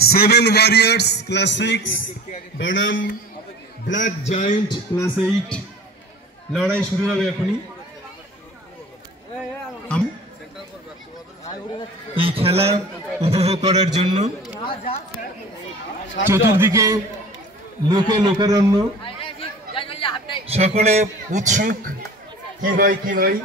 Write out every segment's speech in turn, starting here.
7 Warriors class 6 বনাম black giant class 8 লড়াই শুরু হবে এখনই। এই খেলা উপভোগ করার জন্য চতুর্দিকে লোকারণ্য, সকলে উৎসুক কি হয়।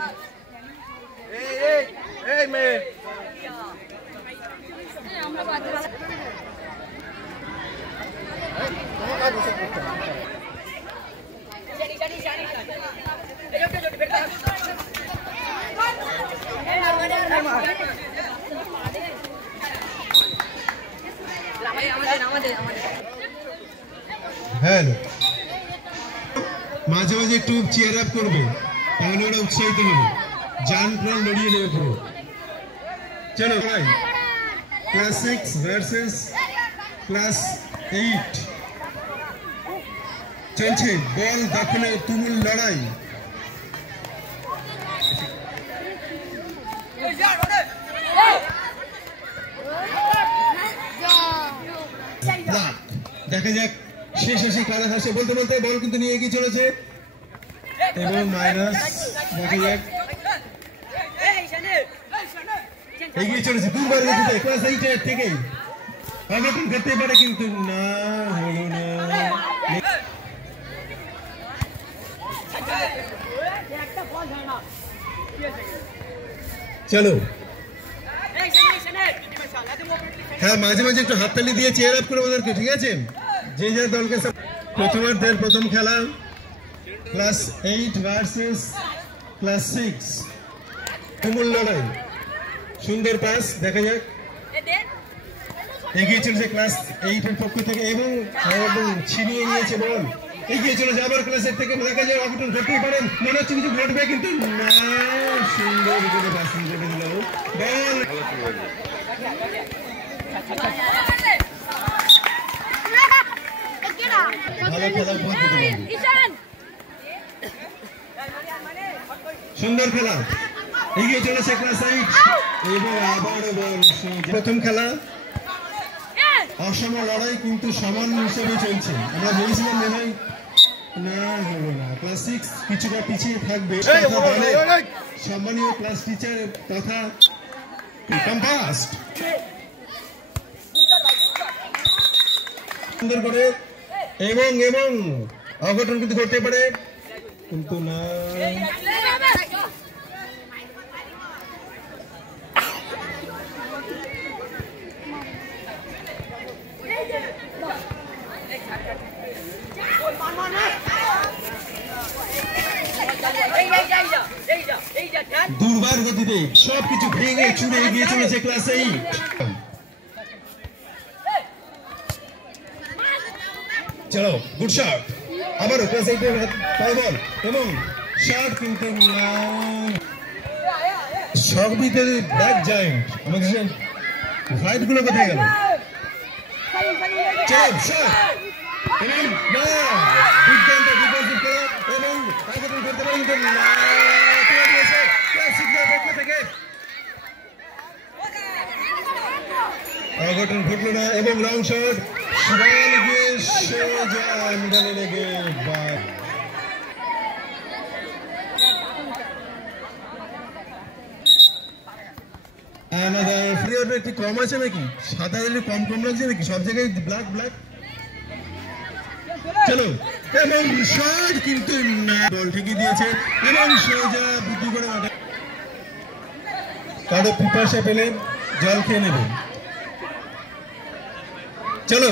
হ্যালো, মাঝে মাঝে একটু চেয়ার আপ করবে, তাহলে ওরা উৎসাহিত হবে, জান প্রাণ লড়িয়ে দেবে পুরো। চলো ভাই, ক্লাস 6 ভার্সেস ক্লাস 8 চলছে বল দখলে তুমুল লড়াই। দেখা যাক শেষ হাসি কারা হাসে বলতে বলতে বল কিন্তু নিয়ে এগিয়ে চলেছে এবং মাইনাস। দেখা যাক এগিয়ে চলেছে দুবার ক্লাস 8 থেকেই অঘটন করতে পারে, কিন্তু না হলো না। চলো হ্যাঁ, মাঝে মাঝে একটু হাততালি দিয়ে চেয়ার আপ করে ওদেরকে, ঠিক আছে? যে যে দলকে প্রথমার্ধের প্রথম খেলা ক্লাস 8 ভার্সেস ক্লাস 6 তুমুল লড়াই। সুন্দর পাস, দেখা যাক এগিয়ে চলেছে ক্লাস 8 এর পক্ষ থেকে এবং ছিনিয়ে নিয়েছে বল, এগিয়ে চলেছে আবার ক্লাস 8 থেকে। দেখা যায় অঘটন ঘটতেই পারেন, মনে হচ্ছে কিছু ঘটবে, কিন্তু না, সুন্দর করে পাসিং করে দিল বল। ভালো খেলা, সুন্দর খেলা, এগিয়ে চলেছে ক্লাস 8 এবং আবারও বল। প্রথম খেলা অসম লড়াই, কিন্তু সমান হিসেবে চলছে। আমরা বলেছিলাম মনে হয় না হলো না, ক্লাস 6 কিছুটা পিছিয়ে থাকবে। সম্মানীয় ক্লাস টিচার তথা কম্পাস্ট সুন্দর করে এবং অঘটন কিন্তু ঘটতে পারে, কিন্তু না। দুর্বার গতিতে সবকিছু ভেঙে চুরে এগিয়ে চলেছে ক্লাস 8। চলো, গুড শট, আবারও ক্লাস 8 এর বল এবং শট, কিন্তু না। সব ভিতরে ব্ল্যাক জায়ান্ট, আমাদের হোয়াইট গুলো কোথায় গেল? চলো শট এবং না, দুর্দান্ত ডিফেন্সিভ খেলা এবং অঘটন করতে পারে, কিন্তু না। অঘটন ঘটল না এবং লং শট লেগে একটু কম আছে নাকি? সাদা কম লাগছে নাকি? সব জায়গায় ব্ল্যাক। চলো, এবং শট, কিন্তু না, বল ঠিকই দিয়েছে এবং সোজা বুদ্ধি করে মাঠে। কারো পিপাসা পেলে জল খেয়ে নেবে। চলো,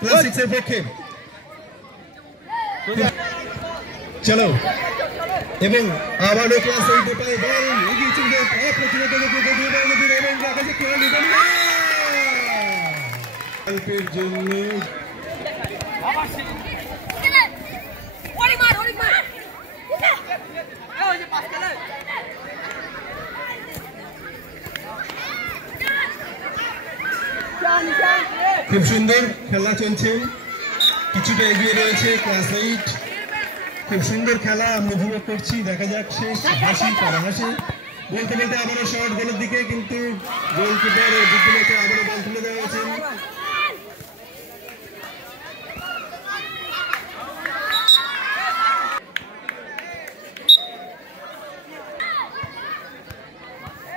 ক্লাস 6 এর পক্ষে চলো এবং আবারও ক্লাস 8 এ পায় বল, এগিয়ে চলে যায় অপ্রতিরোধ এবং দেখা যায় কেউ নেবেন না অল্পের জন্য। খুব সুন্দর খেলা চলছে, কিছুটা এগিয়ে রয়েছে ক্লাস 8। খুব সুন্দর খেলা আমরা উপভোগ করছি। দেখা যাক শেষ হাসি কারা হাসি বলতে বলতে আবারও শর্ট গোলের দিকে, কিন্তু গোলকিপার বিদ্যুৎকে আবারও বল তুলে দেওয়া হয়েছে।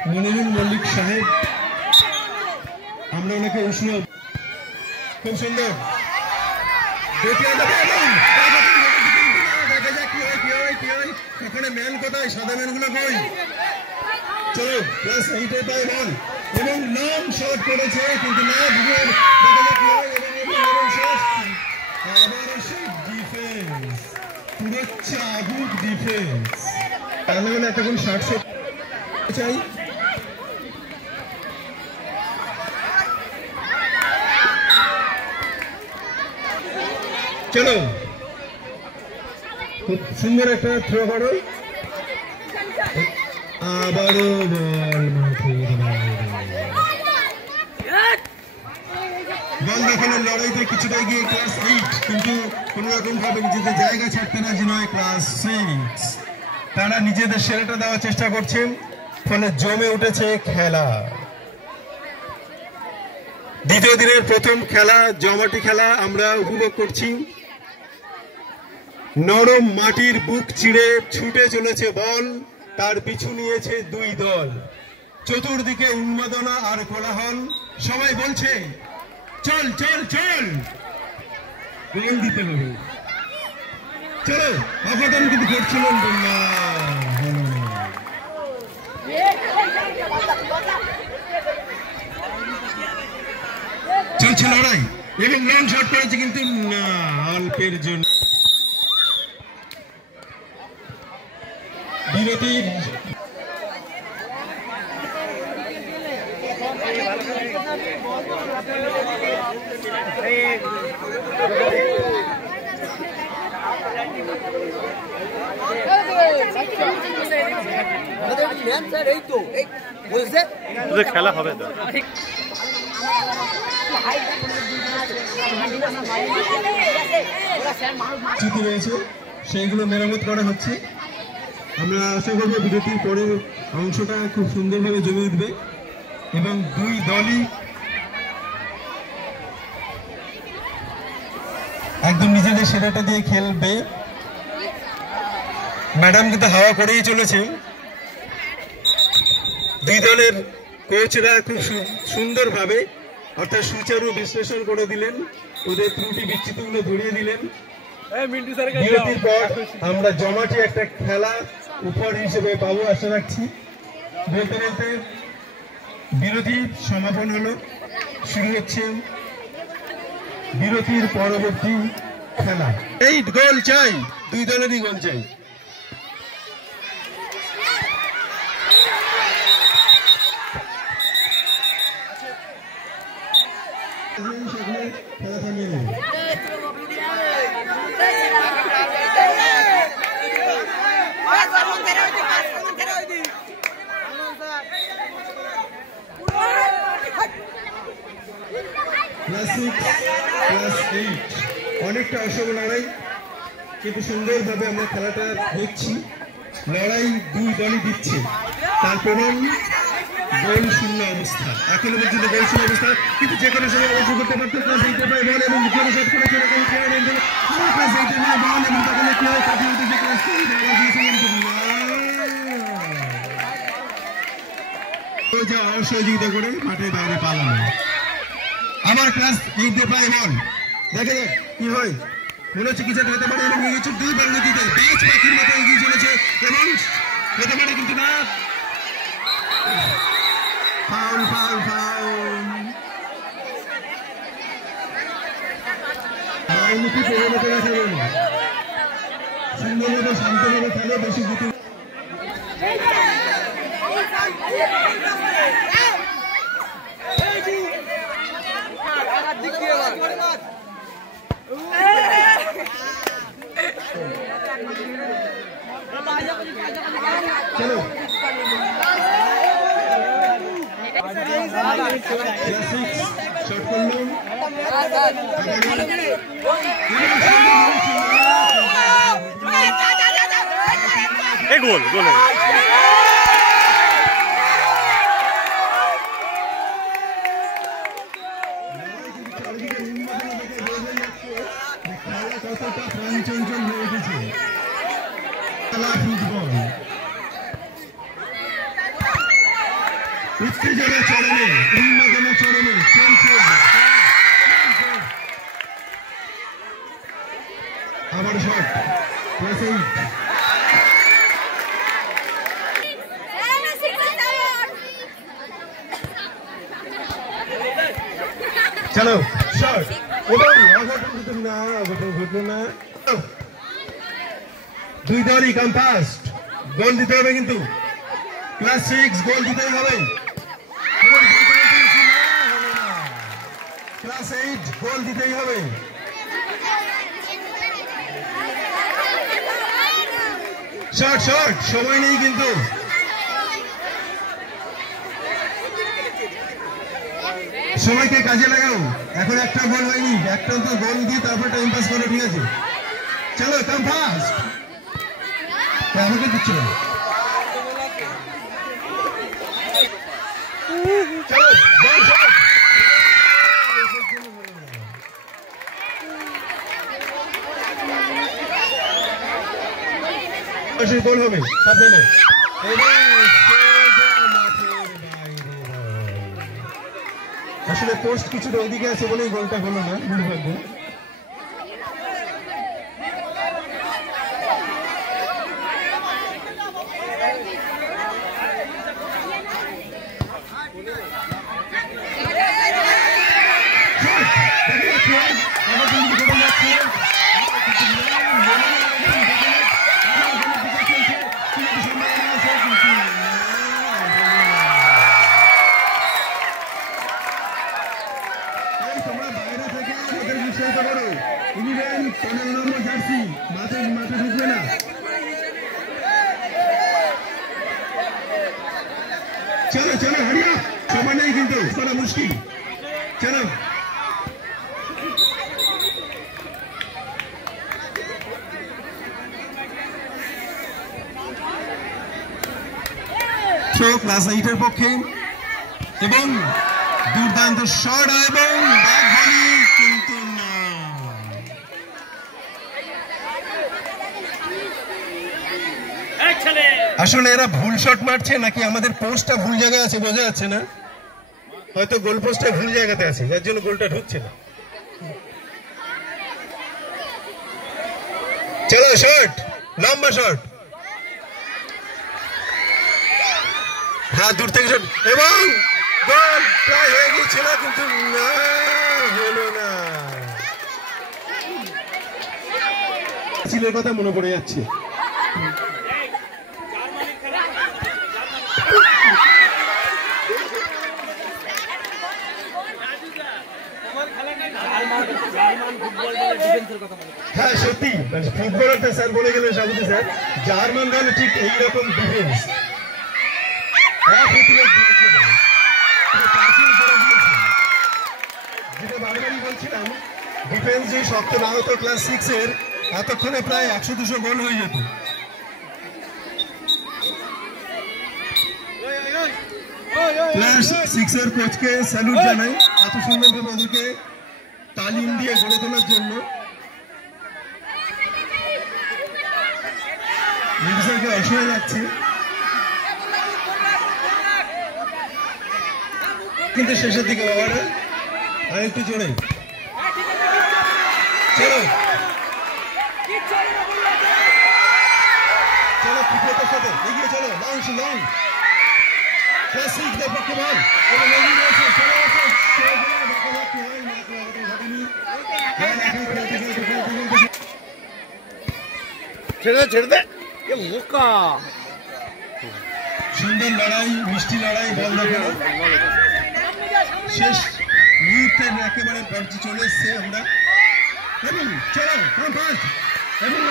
মনিরুল মল্লিক সাহেব, আমরা ওনাকে উষ্ণ, খুব সুন্দর। ম্যান কোথায়, সাদা ম্যানগুলো কই? চলো প্লাস 8 পায় বল এবং লং শট করেছে কিন্তু না ভিড়ের, দেখা যাক কি হয়। এবং আবার সেই ডিফেন্স, পুরো চাবুক ডিফেন্স। তাহলে মানে এতক্ষণ 60 চাই। চলো খুব সুন্দর একটা থ্রো করো, আবারও বল বল দেখানোর লড়াইতে কিছুটা এগিয়ে ক্লাস 8, কিন্তু কোন রকম ভাবে নিজেদের জায়গা ছাড়তে না যেন ক্লাস 6। তারা নিজেদের সেরাটা দেওয়ার চেষ্টা করছেন, ফলে জমে উঠেছে খেলা। দ্বিতীয় দিনের প্রথম খেলা, জমাটি খেলা আমরা উপভোগ করছি। নরম মাটির বুক চিড়ে ছুটে চলেছে বল, তার পিছু নিয়েছে দুই দল। চতুর্দিকে উন্মাদনা আর কোলাহল, সবাই বলছে চল চল চল, গোল দিতে হবে। চলো, অবদান কিন্তু করছিলেন না, চলছে লড়াই এবং লং শট করেছে কিন্তু না, অল্পের জন্য বিরতির। খেলা হবে তো, রয়েছে সেইগুলো মেরামত করা হচ্ছে। আমরা আশা করবো বিরতির পরের অংশটা খুব সুন্দরভাবে জমে উঠবে এবং দুই দলই একদম নিজেদের সেরাটা দিয়ে খেলবে। ম্যাডাম কিন্তু হাওয়া করেই চলেছে। দুই দলের কোচরা খুব সুন্দরভাবে অর্থাৎ সুচারু বিশ্লেষণ করে দিলেন, ওদের ত্রুটি বিচ্যুতিগুলো ধরিয়ে দিলেন। বিরতির পর আমরা জমাটি একটা খেলা উপহার হিসেবে পাবো আশা রাখছি। বলতে বলতে বিরতির সমাপন হলো, শুরু হচ্ছে বিরতির পরবর্তী খেলা। এই গোল চাই, দুই দলেরই গোল চাই। খেলা থামিয়ে অনেকটা অসম লড়াই, কিন্তু সুন্দরভাবে আমরা খেলাটা দেখছি। লড়াই দুই দলই দিচ্ছে, তার প্রমাণ গোল শূন্য অবস্থা, এখনো পর্যন্ত গোল শূন্য অবস্থা। কিন্তু যে কোনো সময় অবশ্য করতে পারতো ক্লাস 8 বল এবং অসহযোগিতা করে মাঠের বাইরে পালানো। আমার ক্লাস 8 পায় বল, দেখা যাক কি হয়। মনে হচ্ছে কিছু হতে পারে এবং দুই বল নীতিতে বাজ পাখির মতো এগিয়ে চলেছে এবং হতে পারে কিন্তু না। ফাউল ফাউল ফাউল, মুখী প্রবণতা দেখাবেন, সুন্দরভাবে শান্তভাবে খেলে, বেশি জিতে চলো। শট করলাম, গোল গোল কতটা প্রাণচঞ্চল হয়ে উঠেছে খেলা ফুটবল। উত্তেজনা চরমে, উন্মাদনা চরমে চলছে। আবার শট প্লাস 8। চলো শট এবং অঘটন ঘটল না, অঘটন ঘটল না। দুই দলই কম্পাস, গোল দিতে হবে কিন্তু ক্লাস 6 গোল দিতেই হবে। ক্লাস 8 গোল দিতেই হবে। শট শট, সময় নেই কিন্তু। সময়কে কাজে লাগাও, এখন একটা গোল হয়নি, একটা তো গোল দিয়ে তারপর টাইম পাস করো, ঠিক আছে? চলো কাম ফাস্ট। আমাকে দিচ্ছিল চলো গোল শট। গোল হবে সাবধানে। আসলে পোস্ট কিছুটা ওইদিকে আছে বলেই গোলটা হলো না, দুর্ভাগ্য। चलो चलो हरिया, समय नहीं किंतु बड़ा मुश्किल। चलो ক্লাস 8 এর পক্ষে এবং দুর্দান্ত শট এবং ব্যাক ভলি কিন্তু না। আসলে এরা ভুল শট মারছে নাকি আমাদের পোস্টটা ভুল জায়গায় আছে বোঝা যাচ্ছে না। হয়তো গোল পোস্টটা ভুল জায়গাতে আছে, যার জন্য গোলটা ঢুকছে না। চলো শট, লম্বা শট, হ্যাঁ দূর থেকে শট এবং গোল প্রায় হয়ে গিয়েছিল কিন্তু না, হলো না। ছেলের কথা মনে পড়ে যাচ্ছে। হ্যাঁ সত্যি ফুটবলারটা স্যার বলে গেলেন সাবুতি স্যার, জার্মান দলে ঠিক এইরকম ডিফেন্স, যেটা বারবারই বলছিলাম, ডিফেন্স যে শক্ত না হতো ক্লাস 6 এর, এতক্ষণে প্রায় 100-200 গোল হয়ে যেত। ক্লাস 6 এর কোচকে স্যালুট জানাই, এত সুন্দরভাবে ওদেরকে তালিম দিয়ে গড়ে তোলার জন্য। নিজেকে অসহায় লাগছে কিন্তু শেষের দিকে বাবারা আর একটু জোরে চলো চলো ক্রিকেটের সাথে এগিয়ে চলো। লঞ্চ লঞ্চ ক্লাসিক দের পক্ষে বল এবং এগিয়ে রয়েছে চলে আসে সেগুলো বাকি হয় না ঘটেনি। ছেড়ে দে এ মোকা সুন্দর লড়াই, মিষ্টি লড়াই, বল দেখানো শেষ মুহূর্তের একেবারে পর্যায়ে চলে এসছে আমরা এবং চলো কম্পাস এবং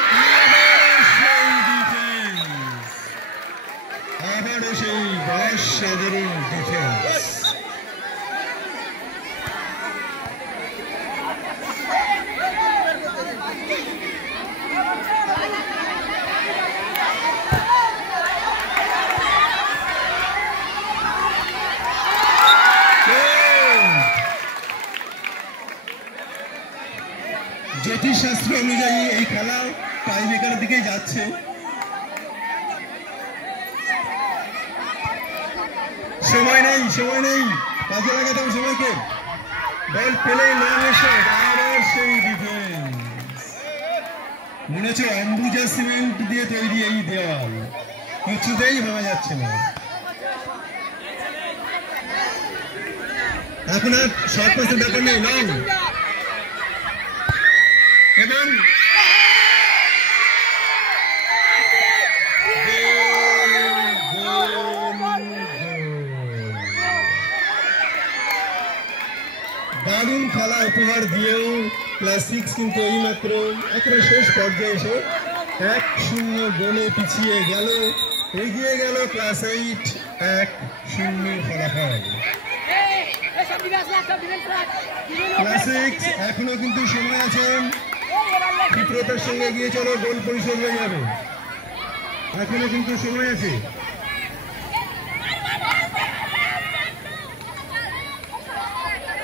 আবারও সেই অসাধারণ ডিফেন্স। জ্যোতিষশাস্ত্র অনুযায়ী এই খেলা টাই ব্রেকারের দিকে যাচ্ছে। সময় নেই কাজে লাগাতে হবে সময়কে। বল পেলেই লং শট, আবার সেই ডিফেন্স। মনে হচ্ছে অম্বুজা সিমেন্ট দিয়ে তৈরি এই দেওয়াল, কিছুতেই ভাঙা যাচ্ছে না। এখন আর শর্ট পাসের ব্যাপার নেই, লং এবং দারুণ খেলা উপহার দিয়েও ক্লাস 6 কিন্তু এইমাত্র একেবারে শেষ পর্যায়ে এসে 1-0 গোলে পিছিয়ে গেল, এগিয়ে গেল ক্লাস 8 1-0 ফলাফল। ক্লাস 6 এখনো কিন্তু সময় আছে, ক্ষিপ্রতার সঙ্গে এগিয়ে চলো, গোল পরিশোধ হয়ে যাবে, এখনো কিন্তু সময় আছে।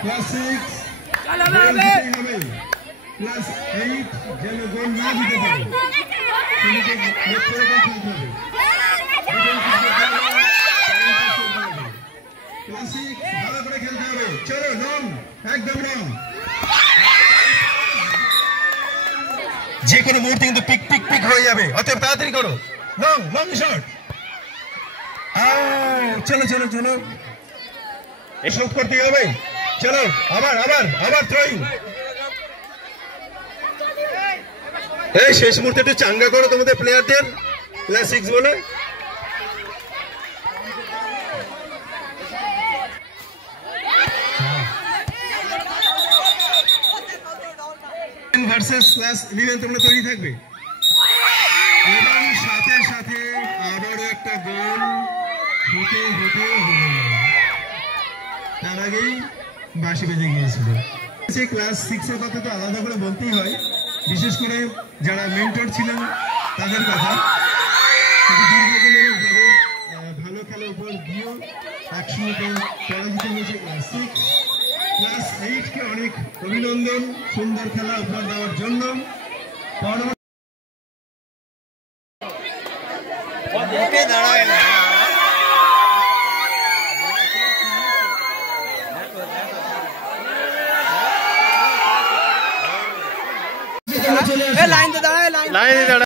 ক্লাস 6 ক্লাস 8 যেন গোল না দিতে পারে, ক্লাস 6 ভালো করে খেলতে হবে। চলো নং, একদম নং, যে কোনো মুহূর্তে কিন্তু পিক পিক পিক হয়ে যাবে, অতএব তাড়াতাড়ি করো। লং লং শট, চলো চলো চলো, এসব করতে হবে। চলো আবার আবার আবার থ্রোইং। এই শেষ মুহূর্তে একটু চাঙ্গা করো তোমাদের প্লেয়ারদের, ক্লাস 6 বলে। ভার্সেস ক্লাস 11 তোমরা তৈরি থাকবে, এবং সাথে সাথে আবারও একটা গোল হতে হতে হলো, তার আগেই বাঁশি বেজে গিয়েছিল। ক্লাস 6 এর কথা তো আলাদা করে বলতেই হয়, বিশেষ করে যারা মেন্টর ছিলেন তাদের কথা। ভালো খেলা উপর দিয়েও 1-0 পরাজিত হয়েছে ক্লাস 6। ক্লাস 8 কে অনেক অভিনন্দন সুন্দর খেলা উপহার দেওয়ার জন্য। লাইন